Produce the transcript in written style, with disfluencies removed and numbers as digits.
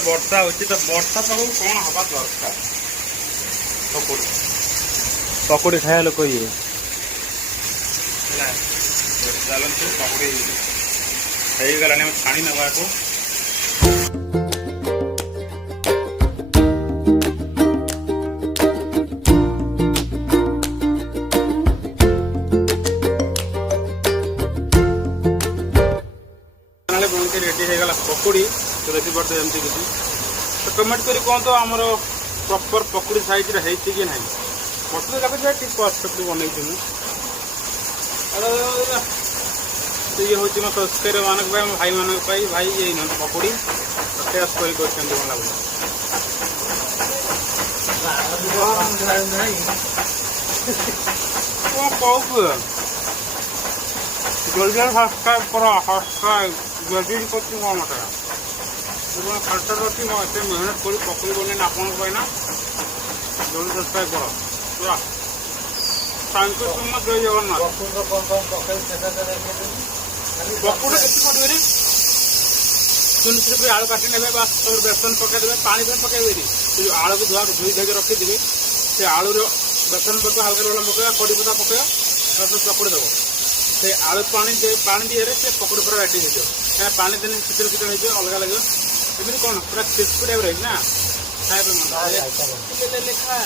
एते वर्षा होची तो वर्षा पागु कोन हवा दरकार पकोड़ी पकोड़ी खाया लोक ये चलते पकोड़ी हो गलानी हम छाणी नवा को रेडी हो गला पकोड़ी तो देखी पड़ते जमती किसी तो कमेंट करी कौन तो आमर प्रॉपर पकोड़ी साइज रे हेची कि नहीं मत लगे ठीक परफेक्ट बनई तो ये हूँ मो सब्सक्राइबर मानक भाई मानक भाई ये ना पकोड़ी टेस्ट कर कहू जल्दी सब्सक्राइब करो सब्सक्राइब जल्दी करती कौन खालटा रखी मैं मेहनत कर पकोड़ी बन आपन ना जल्दी सब्सक्राइब करो पूरा थैंक यू सो मच जय जगन्नाथ पकोड़ी कैसे करेंगे सुनिश्चित आलू काटी ने बस बेसन पकईदे पानी पकईबे आलू को धुआ धोई धोई रखिदे से आलू बेसन पक हल्का लुण पकड़ा कड़ी पता पकड़ पकोड़ी दब से आलू पानी दिए से पकोड़ी पूरा रेडी हो क्या पानी देने शीतल शीतल हो अलग लगे एमती कौन पूरा क्रिस्पी टाइप रही ना खाए लिखा